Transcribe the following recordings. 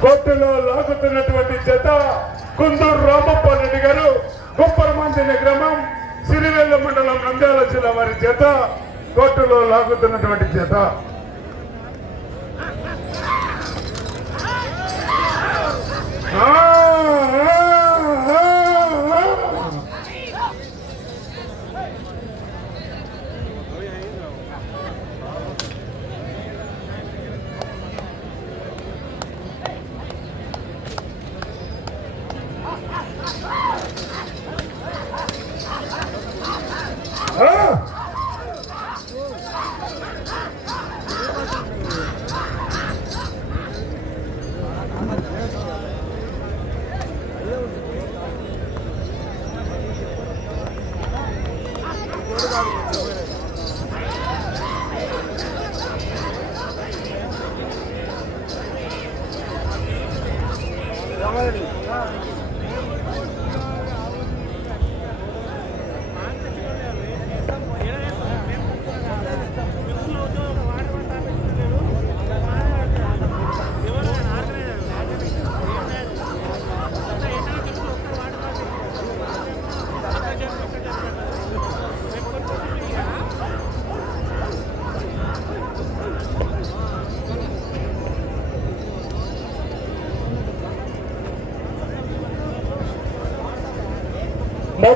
కోర్టులో లాగుతున్నటువంటి జత కుందూరు రామప్ప రెడ్డి గారు కుప్పరమందిన గ్రామం సిరివెల్ల మండలం నంద్యాల జిల్లా వారి జత కోర్టులో లాగుతున్నటువంటి జత. ఆ,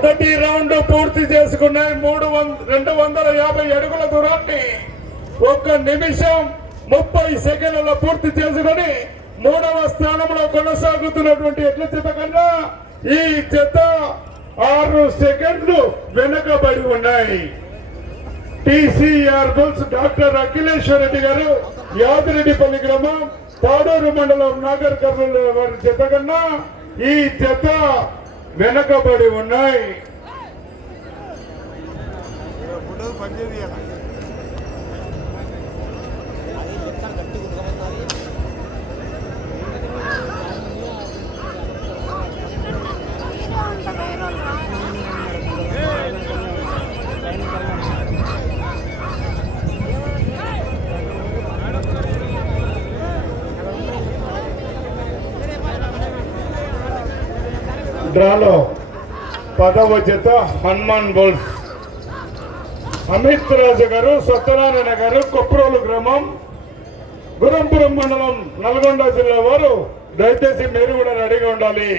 మొదటి రౌండ్ పూర్తి చేసుకున్నాయి మూడు రెండు వందల యాభై అడుగుల దూరాన్ని ఒక్క నిమిషం ముప్పై సెకండ్లలో పూర్తి చేసుకొని మూడవ స్థానంలో కొనసాగుతున్నటువంటి ఎడ్ల చెప్పకుండా ఈ జత ఆరు సెకండ్లు వెనుకబడి ఉన్నాయి. TCR bulls doctor Akhileshwara Reddy garu Yadireddipalli గ్రామం తాడూరు మండలం నాగర్ కర్నూలు వారి జత కన్నా ఈ జత వెనకబడి ఉన్నాయి డ్రాలో పదవ జత హనుమాన్ బోల్స్. అమిత్ రాజు గారు సత్యనారాయణ గారు కొప్రోలు గ్రామం గురంపురం మండలం నల్గొండ జిల్లా వారు దయచేసి మీరు కూడా రెడీగా ఉండాలి.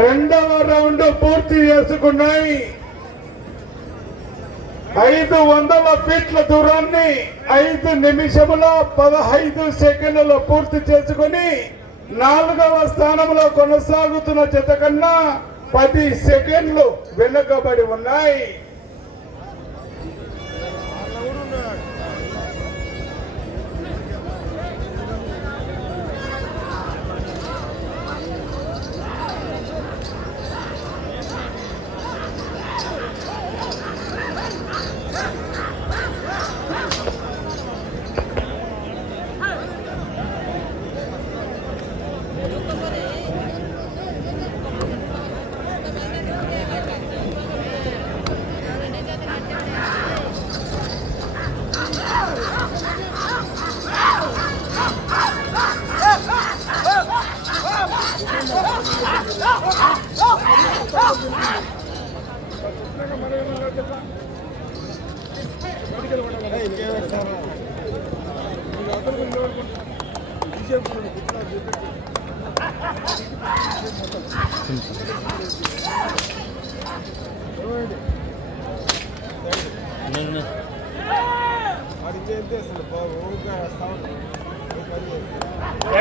రెండవ రౌండ్ పూర్తి చేసుకున్నాయి. ఐదు వందల ఫీట్ల దూరాన్ని ఐదు నిమిషముల పదహైదు సెకండ్లలో పూర్తి చేసుకుని నాలుగవ స్థానంలో కొనసాగుతున్న జత కన్నా పది సెకండ్లు వెనుకబడి ఉన్నాయి.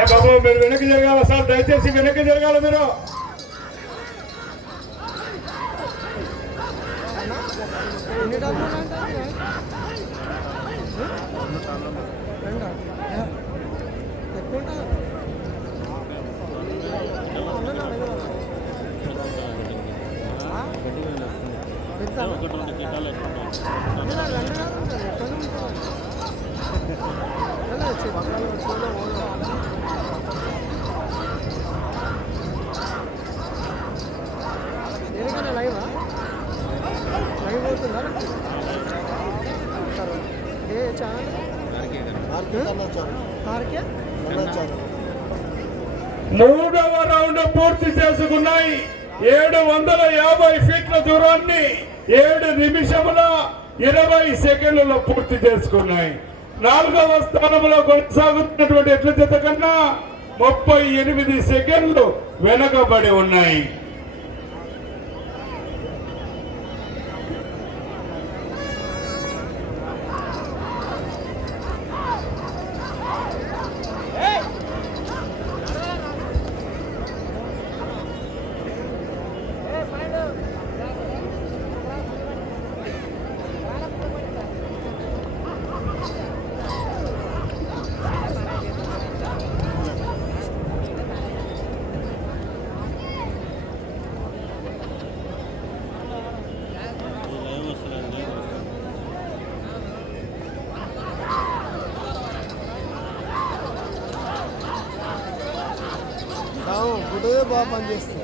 బాబు మీరు వెనక్కి జరగాల సార్ దయచేసి వెనక్కి జరగాల మీరు. ఒకటి రెండు లైవా లైవ్ అవుతుందా ఏ ఛానల్ మూడవ రౌండ్ పూర్తి చేసుకున్నాయి. ఏడు వందల యాభై ఫీట్ల దూరాన్ని ఏడు నిమిషముల ఇరవై సెకండ్లలో పూర్తి చేసుకున్నాయి. నాలుగవ స్థానంలో కొనసాగుతున్నటువంటి ఎట్ల జత కన్నా ముప్పై ఎనిమిది సెకండ్లు వెనకబడి ఉన్నాయి లైవ్ వస్తలేదు లైవ్ వస్తలేదు ఫోటోయే బాగా పనిచేస్తుంది.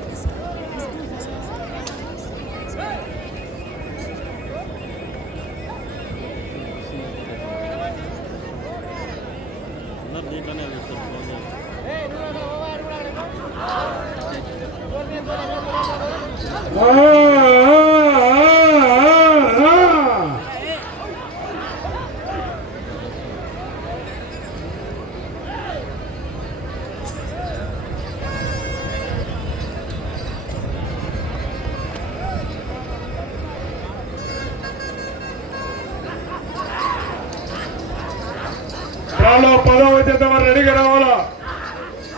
రాలో పదవ రెడీగా రావాలా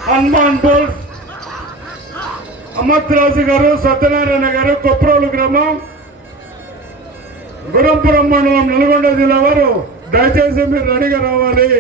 హనుమాన్ బోల్స్ అమర్రాజు గారు సత్యనారాయణ గారు కొప్రోలు గ్రామం గురంపురం మండలం నల్గొండ జిల్లా వారు దయచేసి మీరు రెడీగా రావాలి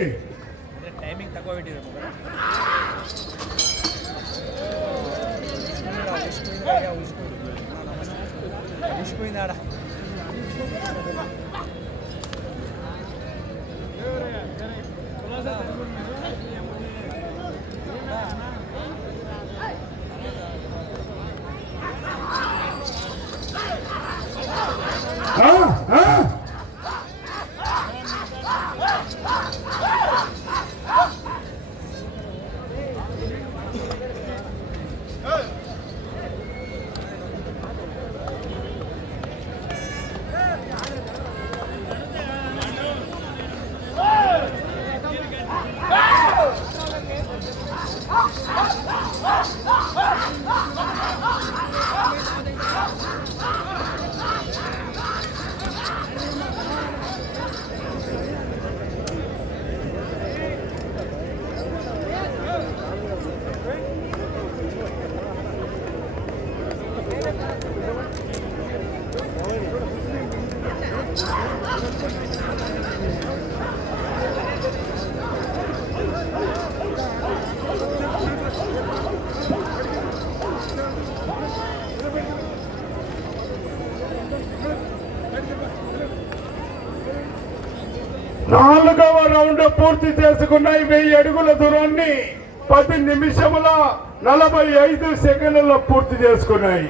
కూడా పూర్తి చేసుకున్నాయి. వెయ్యి అడుగుల దూరాన్ని పది నిమిషముల నలభై ఐదు సెకండ్లలో పూర్తి చేసుకున్నాయి.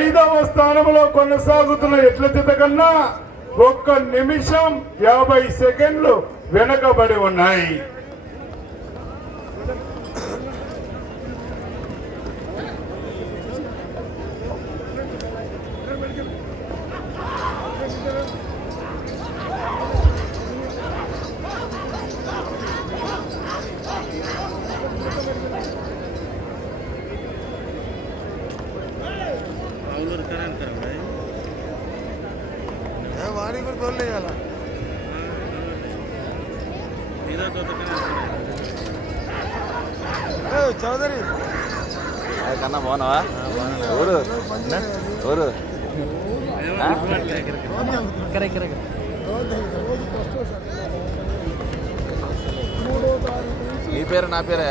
ఐదవ స్థానంలో కొనసాగుతున్న ఎట్ల జత కన్నా ఒక్క నిమిషం యాభై సెకండ్లు వెనకబడి ఉన్నాయి. వాడికి కూడా ఇదో తోట చౌదరి. కన్నా బాగున్నావా? ఎవరు ఎవరు నీ పేరు నా పేరే?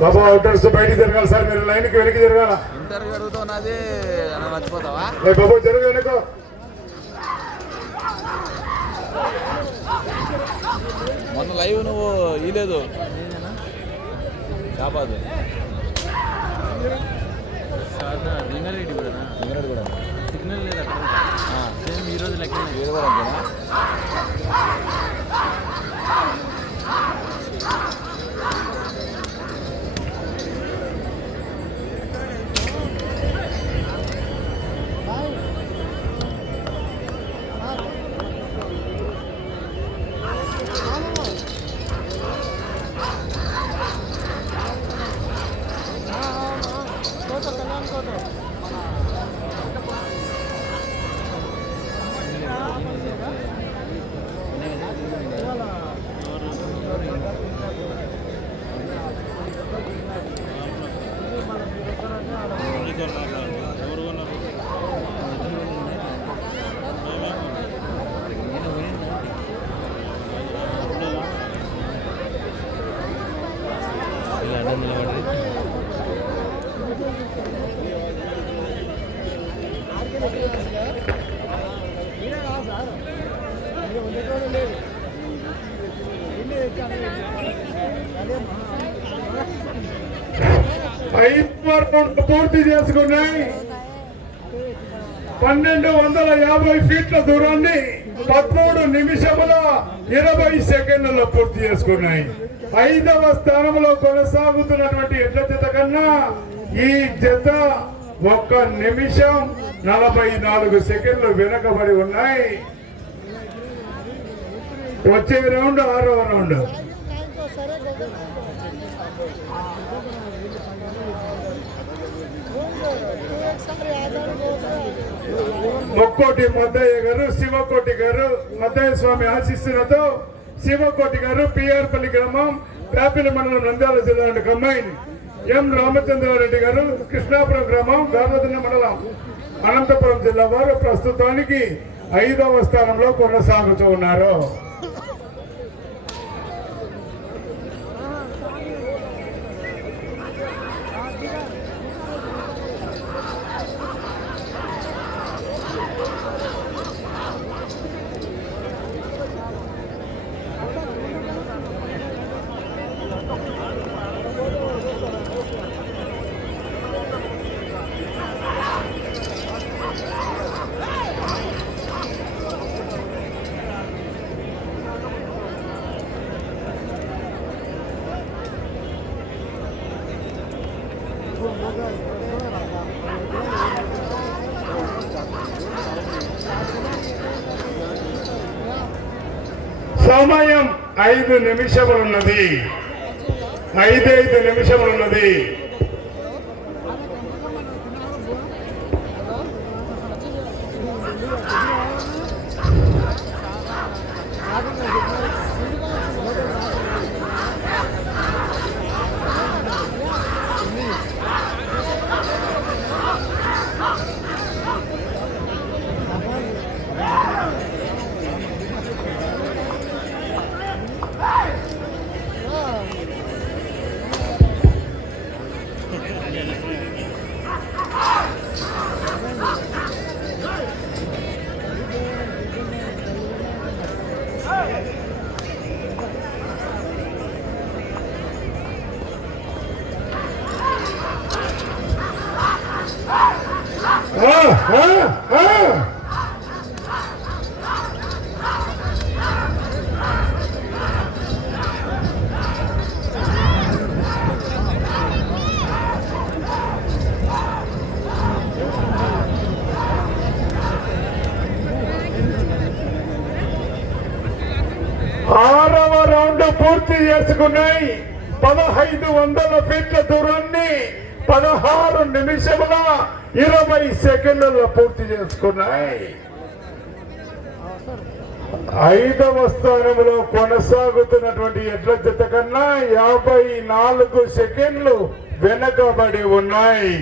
బాబా అవుటర్స్ బయటికి జరగాలి సార్ మీరు లైన్కి వెనక్కి జరగాల ఇంటర్వ్యూ అడుగుతున్నది నన్ను మర్చిపోతావా? ఏ బాబు జరగ వెనక. మొన్న లైవ్ నువ్వు ఇలేదు షాబాద్ లింగారెడ్డి కూడా ఇంగరెడ్డి కూడా. సిగ్నల్ లేదు? అక్కడ సేమ్ ఈ రోజు లెక్క కూడా ఐదు పూర్తి చేసుకున్నాయి పన్నెండు వందల యాభై ఫీట్ల దూరాన్ని పదమూడు నిమిషముల ఇరవై సెకండ్లలో పూర్తి చేసుకున్నాయి. ఐదవ స్థానంలో కొనసాగుతున్నటువంటి ఎడ్ల జత కన్నా ఈ జత ఒక్క నిమిషం నలభై నాలుగు సెకండ్లు వెనకబడి ఉన్నాయి. వచ్చే రౌండ్ ఆరవ రౌండ్. మొక్కోటి మద్దయ్య గారు శివకోటి గారు మద్దయ్య స్వామి ఆశిస్సులతో శివకోటి గారు పిఆర్పల్లి గ్రామం పేపిలి మండలం నంద్యాల జిల్లా నుండి కంబైన్. ఎం రామచంద్రారెడ్డి గారు కృష్ణాపురం గ్రామం గార్వదిన మండలం. అనంతపురం జిల్లా వారు ప్రస్తుతానికి ఐదవ స్థానంలో కొనసాగుతూ ఉన్నారు సమయం ఐదు నిమిషములున్నది. ఐదైదు నిమిషములున్నది. ఆరవ రౌండ్ పూర్తి చేసుకున్నాయి. పదహైదు వందల ఫీట్ల దూరాన్ని పదహారు నిమిషముల ఇరవై సెకండ్లలో పూర్తి చేసుకున్నాయి. ఐదవ స్థానంలో కొనసాగుతున్నటువంటి ఎడ్ల జత కన్నా యాభై నాలుగు సెకండ్లు వెనకబడి ఉన్నాయి.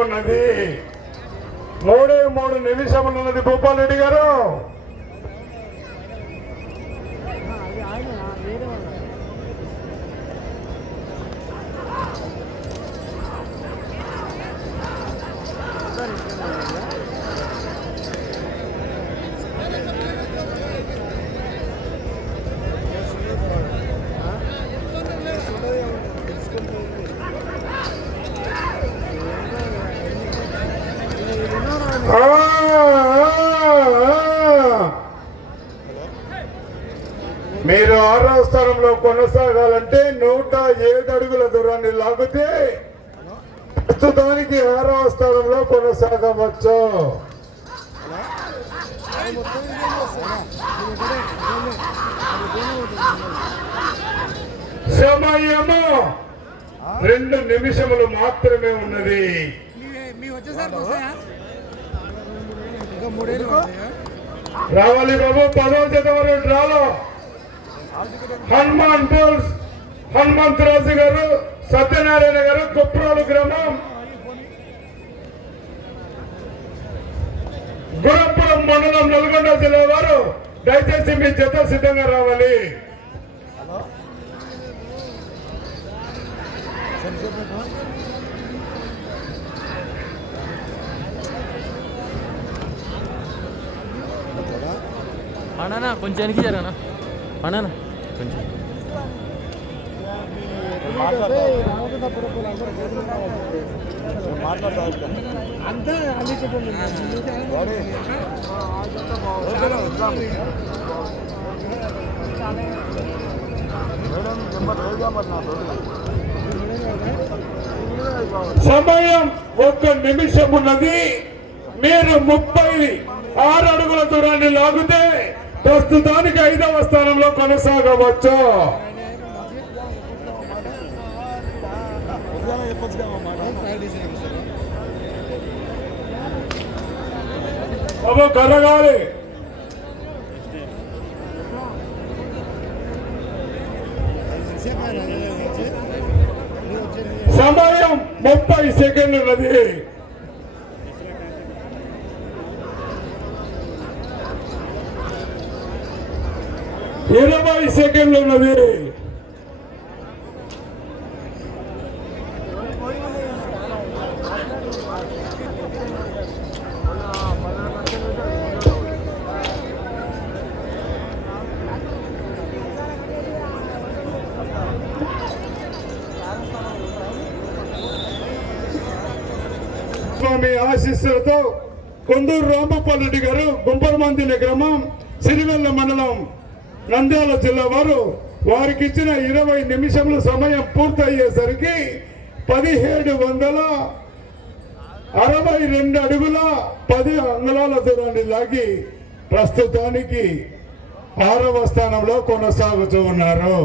ఉన్నది మూడే మూడు నిమిషములు ఉన్నది భూపాల్ రెడ్డి గారు you ఆ, ఆ. మీరు ఆరో స్థానంలో కొనసాగాలంటే నూట ఏడు అడుగుల దూరాన్ని లాగితే ప్రస్తుతానికి ఆరో స్థానంలో కొనసాగవచ్చు. సమయము రెండు నిమిషములు మాత్రమే ఉన్నది. రావాలి బాబు పదవ జత వరకు డ్రాలో హనుమాన్ బోల్స్ హనుమంతరాజు గారు సత్యనారాయణ గారు కుప్రోలు గ్రామం. గురపురం మండలం నల్గొండ జిల్లా వారు దయచేసి మీ జత సిద్ధంగా రావాలి. అన్నా కొంచెం జరగనా? అన్నా. కొంచెం. సమయం ఒక్క నిమిషం ఉన్నది. మీరు ముప్పై ఆరు అడుగుల దూరాన్ని లాగితే ప్రస్తుతానికి ఐదవ స్థానంలో కొనసాగవచ్చు. బాబు కర్రగాలి. సమయం ముప్పై సెకండ్లు ఉన్నది ఇరవై సెకండ్లు ఉన్నది. స్వామి ఆశీస్సులతో కొండూరు రామప్పల్ రెడ్డి గారు గుంపరమందిన గ్రామం సిరివెల్ల మండలం నంద్యాల జిల్లా వారు వారికి ఇచ్చిన ఇరవై నిమిషముల సమయం పూర్తయ్యేసరికి పదిహేడు వందల అరవై రెండు అడుగుల పది అంగుళాల దూరాన్ని లాగి ప్రస్తుతానికి ఆరవ స్థానంలో కొనసాగుతూ ఉన్నారు.